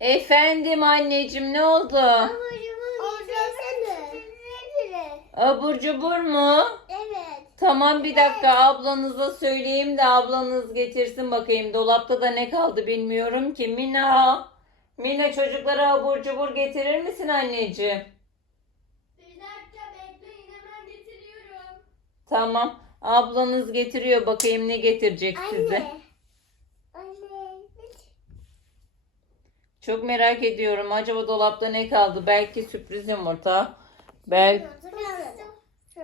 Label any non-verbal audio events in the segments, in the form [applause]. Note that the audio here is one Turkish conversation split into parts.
Efendim anneciğim ne oldu? Abur cubur mu? Evet. Tamam bir dakika ablanıza söyleyeyim de ablanız getirsin bakayım. Dolapta da ne kaldı bilmiyorum ki. Mina. Mina çocuklara abur cubur getirir misin anneciğim? Bir dakika bekleyin hemen getiriyorum. Tamam. Ablanız getiriyor bakayım ne getirecek size. Anne. Çok merak ediyorum. Acaba dolapta ne kaldı? Belki sürpriz yumurta. Belki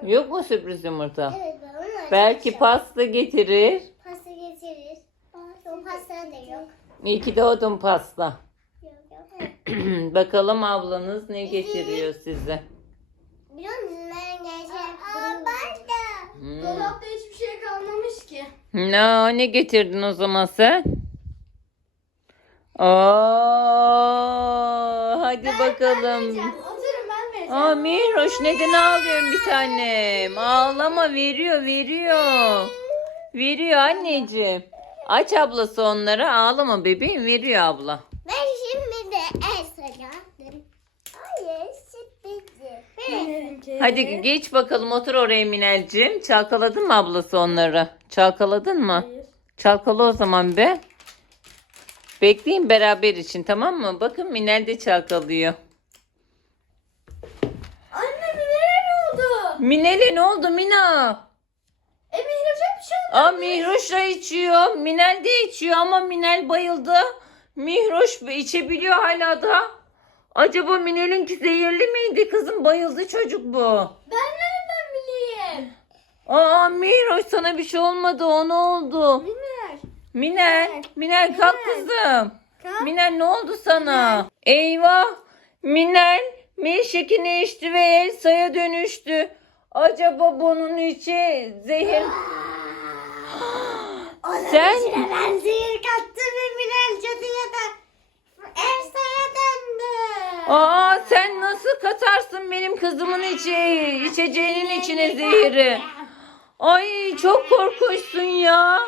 yok mu sürpriz yumurta? Evet ben onu Belki pasta getirir. Pasta getirir. Son pasta da yok. İyi ki doğdun pasta. Yok yok. [clears throat] Bakalım ablanız ne getiriyor size. Biliyor musun ben gerçekten Aa ben de. Hmm. Dolapta hiçbir şey kalmamış ki. Ne, ne getirdin o zaman sen? Aa, hadi bakalım. Oturun ben vereceğim. Aa Mihroş neden ağlıyorsun bir tanem? Ağlama veriyor veriyor. Veriyor anneciğim. Aç ablası onlara ağlama bebeğim veriyor abla. Ben şimdi de el sacaktım. Hayır sürprizdi. Hadi geç bakalım otur oraya Minel'cim. Çalkaladın mı ablası onları? Çalkaladın mı? Çalkala o zaman be. Bekleyin beraber için tamam mı? Bakın Minel de çalkalıyor. Anne bir ne oldu? Minel'e ne oldu Mina? E Mihraç'a bir şey oldu. Aa Mihroş da içiyor. Minel de içiyor ama Minel bayıldı. Mihroş içebiliyor hala da. Acaba Minel'inki zehirli miydi? Kızım bayıldı çocuk bu. Ben nereden bileyim? Aa Mihroş sana bir şey olmadı. O ne oldu? Minir. Minel, Minel kalk kızım. Kalk. Minel ne oldu sana? Eyvah. Minel milkshakini içti ve Elsa'ya dönüştü. Acaba bunun içi zehir... [gasps] Sen ben zehir kattım ve Minel cadıya da Elsa'ya döndü. Aa sen nasıl katarsın benim kızımın içi içeceğinin içine zehiri? Ay çok korkunçsun ya.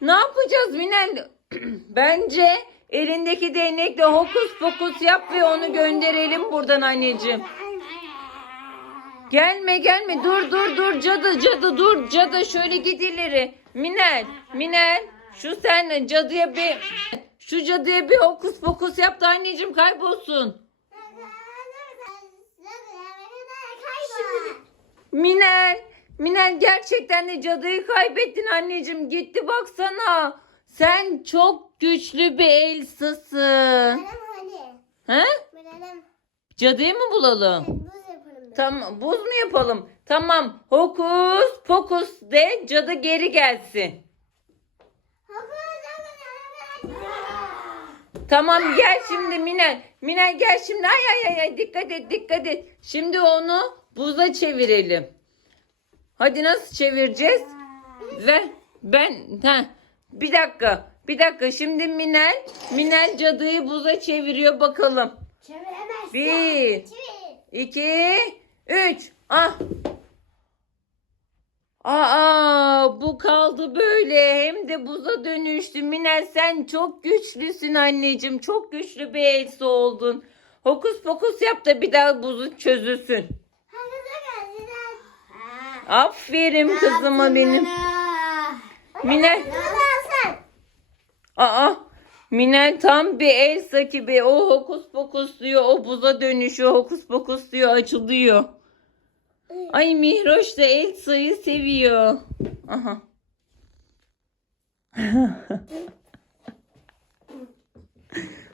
Ne yapacağız Minel? [clears throat] Bence elindeki değnekle hokus pokus yap ve onu gönderelim buradan anneciğim. Gelme gelme dur dur dur cadı cadı dur cadı şöyle git ileri. Minel Minel şu sen cadıya bir şu cadıya bir hokus pokus yap da anneciğim kaybolsun. Minel Minel gerçekten de cadıyı kaybettin anneciğim gitti baksana. Sen çok güçlü bir Elsa'sın. He? Cadıyı mı bulalım? Tamam buz mu yapalım? Tamam hokus pokus de cadı geri gelsin. Tamam gel şimdi Minel. Minel gel şimdi. Ay ay ay ay dikkat et dikkat et. Şimdi onu buza çevirelim. Hadi nasıl çevireceğiz? Ver. Ben ha bir dakika. Bir dakika şimdi Minel Minel cadıyı buza çeviriyor bakalım. Çeviremezsin. Bir, Çevir. iki, üç. Ah. Aa bu kaldı böyle hem de buza dönüştü. Minel sen çok güçlüsün anneciğim. Çok güçlü bir elsi oldun. Hokus pokus yap da bir daha buzu çözülsün. Aferin kızıma benim. Minel. Aa Minel tam bir Elsa gibi. O hokus pokus diyor. O buza dönüşüyor. Hokus pokus diyor. Açılıyor. Ay Mihroş da Elsa'yı seviyor. Aha. [laughs]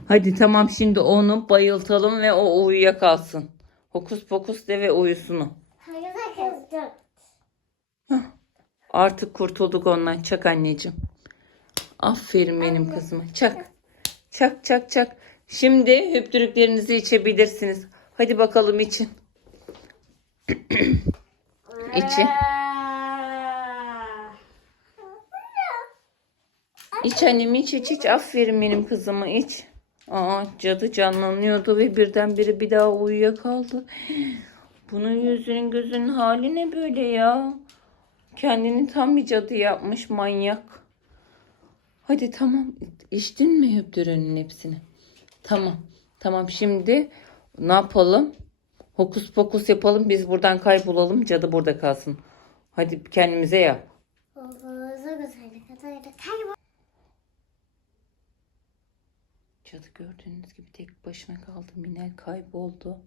Hadi tamam şimdi onu bayıltalım ve o uyuyakalsın. Hokus pokus de ve uyusun o. Artık kurtulduk ondan. Çak anneciğim. Aferin benim kızıma. Çak. Çak çak çak. Şimdi hüptürüklerinizi içebilirsiniz. Hadi bakalım için. [clears throat] İçin. İç annem iç iç iç. Aferin benim kızıma iç. Aa cadı canlanıyordu ve birdenbire bir daha uyuyakaldı. Bunun yüzünün gözünün hali ne böyle ya? Kendini tam bir cadı yapmış manyak. Hadi tamam. İçtin mi hüptürünün hepsini? Tamam. Tamam şimdi ne yapalım? Hokus pokus yapalım. Biz buradan kaybolalım. Cadı burada kalsın. Hadi kendimize yap. Cadı gördüğünüz gibi tek başına kaldı. Minel kayboldu.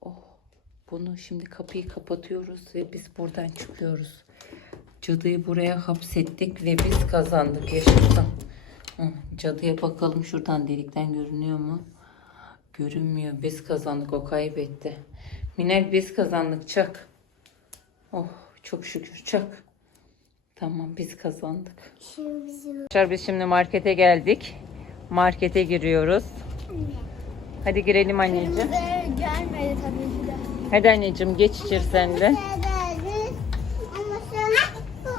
Oh. Bunu şimdi kapıyı kapatıyoruz ve biz buradan çıkıyoruz. Cadıyı buraya hapsettik ve biz kazandık. Yaşasın. Cadıya bakalım şuradan delikten görünüyor mu? Görünmüyor. Biz kazandık. O kaybetti. Minel biz kazandık. Çak. Oh çok şükür çak. Tamam biz kazandık. Arkadaşlar biz şimdi markete geldik. Markete giriyoruz. Hadi girelim anneciğim. gelmedi tabii ki. Hadi anneciğim geç içeri sen de.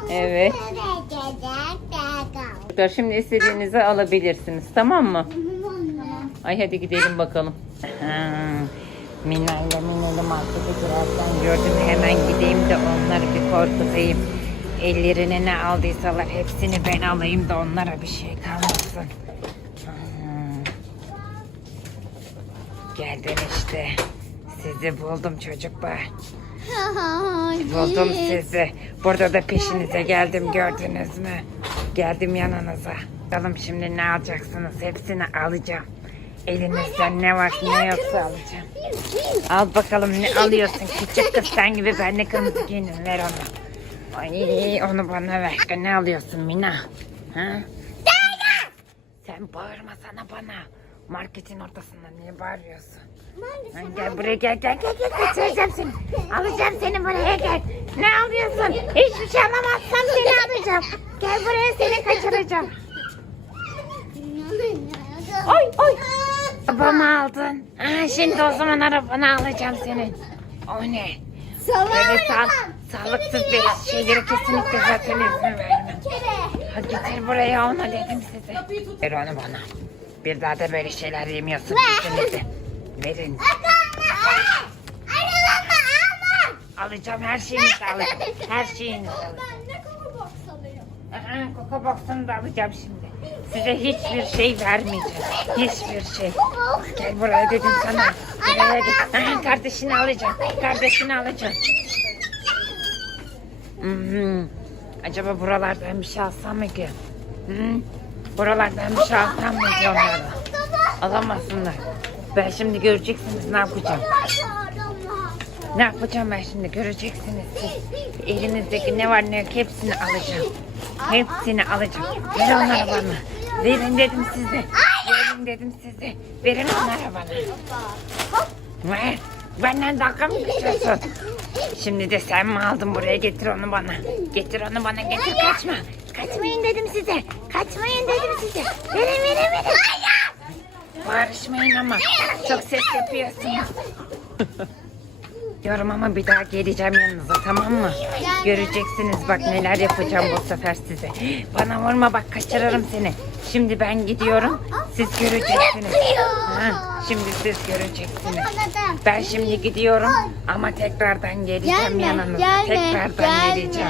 Evet. Çocuklar şimdi istediğinizi alabilirsiniz tamam mı? Ay hadi gidelim bakalım. [laughs] Mina ile Minel'i markete girerken gördüm hemen gideyim de onları bir korkutayım. Ellerine ne aldıysalar hepsini ben alayım da onlara bir şey kalmasın. Geldin işte. Sizi buldum çocuklar. Buldum sizi. Burada da peşinize geldim gördünüz mü? Geldim yanınıza. Bakalım şimdi ne alacaksınız? Hepsini alacağım. Elinizde ne var ne yoksa alacağım. Al bakalım ne alıyorsun? Küçük kız sen gibi ben de kırmızı giyinim. Ver onu. Ay onu bana ver. Ne alıyorsun Mina? Ha? Sen bağırma sana bana. Marketin ortasında niye bağırıyorsun? Ay, gel buraya gel gel gel gel kaçıracağım seni. Alacağım seni buraya gel. Ne alıyorsun? Hiçbir şey alamazsam seni alacağım. Gel buraya seni kaçıracağım. Ay ay. Arabamı aldın. Ha, şimdi o zaman arabanı alacağım senin. O ne? Böyle sağ, sağlıksız bir şeyleri kesinlikle zaten izin vermem. Hadi getir buraya onu dedim size. Ver onu bana. Bir daha da böyle şeyler yemiyorsun. Verin. Alacağım her şeyinizi alacağım. Her şeyinizi alacağım. Aha, Coco Box'unu da alacağım şimdi. Size hiçbir şey vermeyeceğim. Hiçbir şey. Gel buraya dedim sana. Buraya gel. Aha, kardeşini alacağım. Kardeşini alacağım. Hmm. Acaba buralardan bir şey alsam mı ki? Hmm. Buralardan bir şey alsam onlara? Alamazsınlar. Ben şimdi göreceksiniz ne yapacağım. Ne yapacağım ben şimdi göreceksiniz siz. Elinizdeki ne var ne yok hepsini alacağım. Hepsini alacağım. Ver onları bana. Verin dedim size. Verin dedim size. Verin onları bana. Ver. Benden dalga mı geçiyorsun? Şimdi de sen mi aldın buraya getir onu bana. Getir onu bana getir kaçma. Kaçmayın dedim size. Kaçmayın dedim size. Verin verin verin. Bağırışmayın ama. Çok ses yapıyorsunuz. Diyorum ama bir daha geleceğim yanınıza tamam mı? Göreceksiniz bak neler yapacağım bu sefer size. Bana vurma bak kaçırırım seni. Şimdi ben gidiyorum. Siz göreceksiniz. Ha, şimdi siz göreceksiniz. Ben şimdi gidiyorum ama tekrardan geleceğim yanınıza. Tekrardan geleceğim.